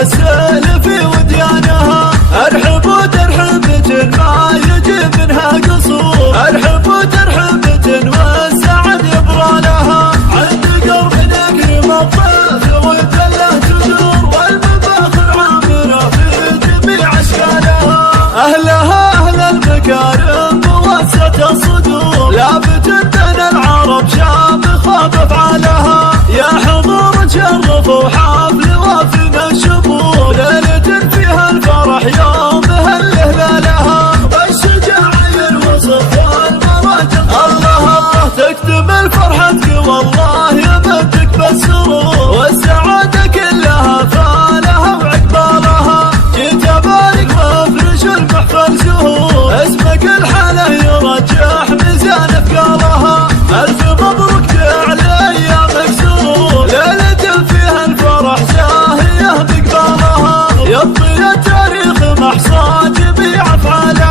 والسهل في وديانها. ارحب وترحبة ما يجي منها قصور، ارحب وترحبة والسعد يبرى لها. عند قرب نكرم الضيف والدله تدور، والمفاخر عامره في جميع اشكالها. اهلها اهل المكارم موسة الصدور، لابد ان العرب شامخه بافعالها. يا حضور شرفوا حفل وافنا الشمول، ليلة فيها الفرح يومها الهلالها. بالشجاعة الوصف والمراجع الله الله تكتمل فرحتك والله يمدك بالسرور، والسعادة كلها فالها وعقبالها. جيت ابارك وافرش المحفل زهور، اسمك الحلا يرجح ميزان اثقالها. الف مبروك تعلى ايامك سرور، ليلة فيها الفرح زاهية بقبالها. يبقي التاريخ محصى جميع افعالها.